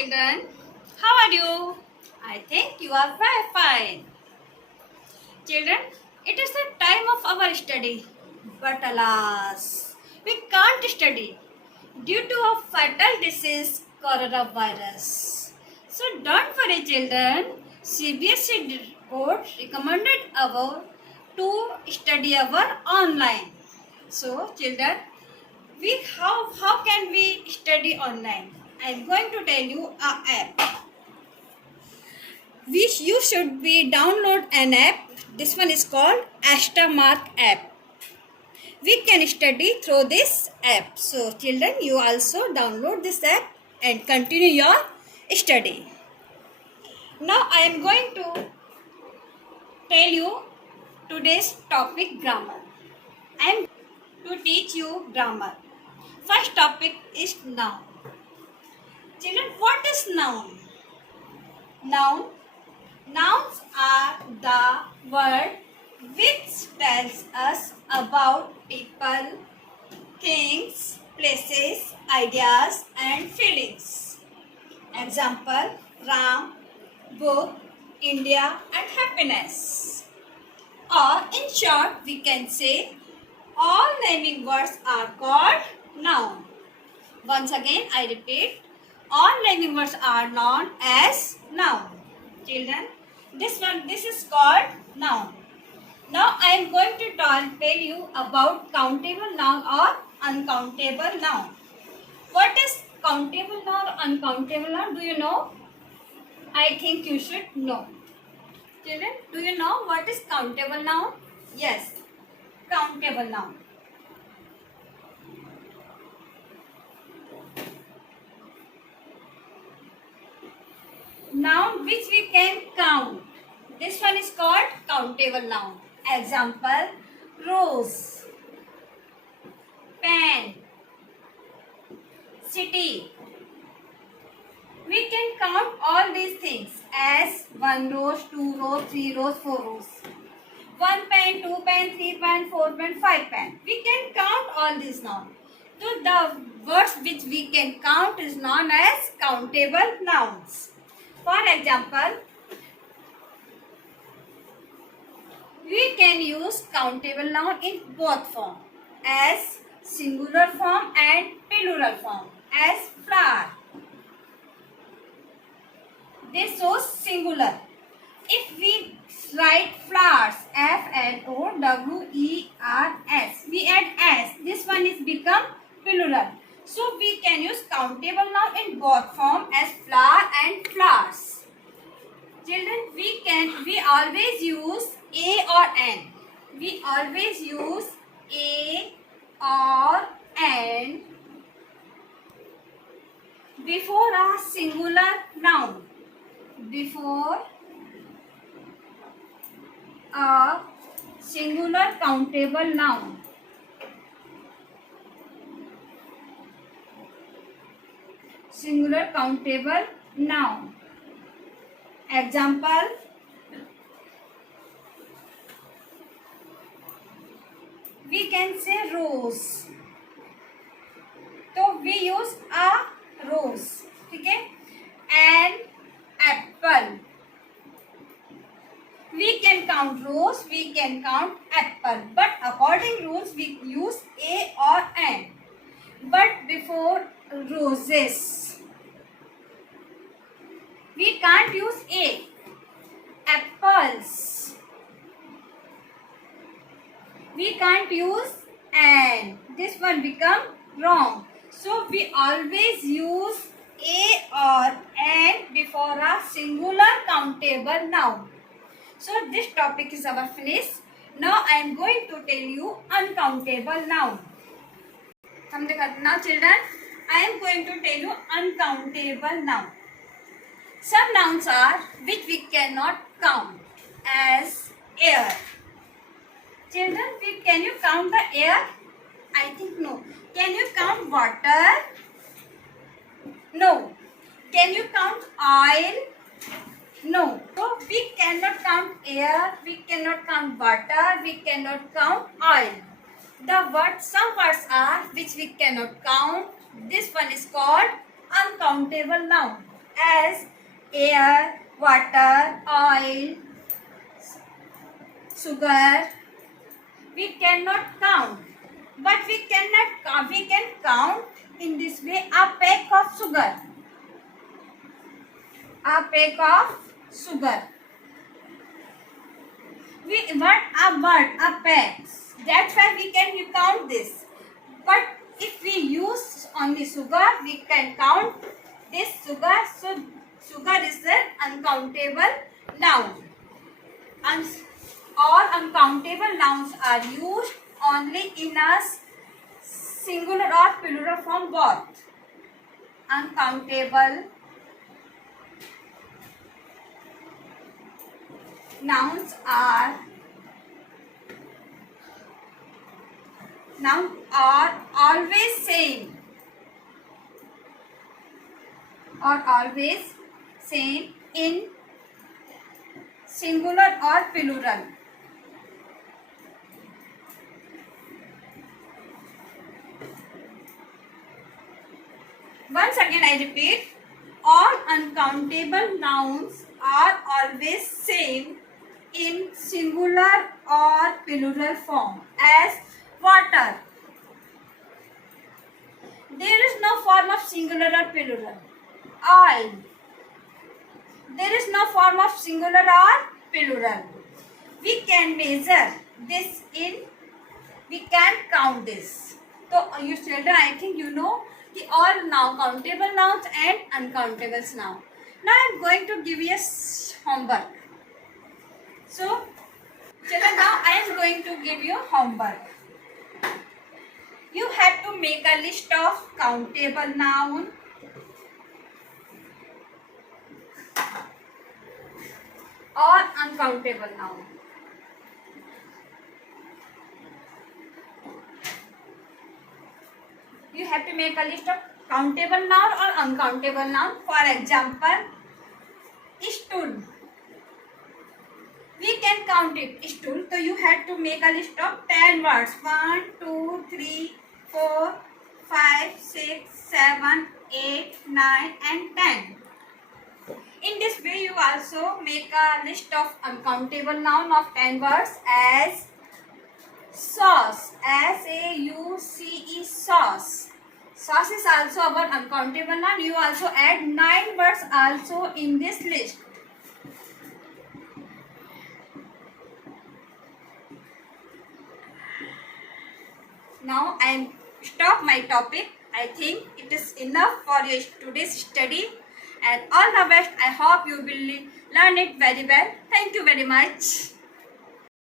children. How are you? I think you are very fine. Children, it is the time of our study. But alas, we can't study due to a fatal disease, coronavirus. So don't worry children. CBSE board recommended our to study our online. So children, how can we study online? I am going to tell you a app which you should be download an app. This one is called Ashtamark app. We can study through this app. So children, you also download this app and continue your study. Now I am going to tell you today's topic, grammar. I am to teach you grammar. First topic is noun. Children, what is noun? Noun. Nouns are the word which tells us about people, things, places, ideas and feelings. Example, Ram, book, India and happiness. Or in short, we can say all naming words are called noun. Once again, I repeat, all naming words are known as noun. Children, this is called noun. Now I am going to tell you about countable noun or uncountable noun. What is countable noun or uncountable noun? Do you know? I think you should know. Children, do you know what is countable noun? Yes, countable noun. Noun which we can count. This one is called countable noun. Example, rose, pen, city. We can count all these things as 1 rose, 2 rose, 3 rose, 4 rose. 1 pen, 2 pen, 3 pen, 4 pen, 5 pen. We can count all these nouns. So the words which we can count is known as countable nouns. For example, we can use countable noun in both form as singular form and plural form. As flower, this shows singular. If we write flowers, Flowers, we add s. This one is become plural. So we can use countable noun in both form as flower and flowers. Children, we always use a or n. We always use a or n before a singular noun. Before a singular countable noun. Singular countable noun. Example, we can say rose. So we use a rose. Okay? And apple. We can count rose, we can count apple. But according rules, we use a or n. But before roses, we can't use a. Apples, we can't use and. This one become wrong. So we always use a or n before a singular countable noun. So this topic is our finish. Now I am going to tell you uncountable noun. Now children, I am going to tell you uncountable noun. Some nouns are which we cannot count as air. Children, can you count the air? I think no. Can you count water? No. Can you count oil? No. So we cannot count air, we cannot count water, we cannot count oil. Some words are which we cannot count. This one is called uncountable noun. as air, water, oil, sugar. We cannot count, but we can count in this way a peck of sugar. A peck of sugar. A peck. That's why we can count this. But if we use only sugar, we can count this sugar. So sugar is an uncountable noun. All uncountable nouns are used only in a singular or plural form both. Uncountable nouns are always same in singular or plural. Once again I repeat, all uncountable nouns are always same in singular or plural form, as water. There is no form of singular or plural. Oil. There is no form of singular or plural. We can measure this we can count this. So you children, I think you know all now countable nouns and uncountable nouns. Now I am going to give you a homework. So children, now I am going to give you homework. You have to make a list of countable noun, or uncountable noun. You have to make a list of countable noun or uncountable noun. For example, stool. We can count it, stool. So you have to make a list of 10 words. 1, 2, 3, 4, 5, 6, 7, 8, 9 and 10. In this way, you also make a list of uncountable noun of 10 words, as sauce. S-A-U-C-E, sauce. Sauce is also about uncountable noun. You also add 9 words also in this list. Now I am stop my topic. I think it is enough for your today's study, and all the best. I hope you will learn it very well. Thank you very much.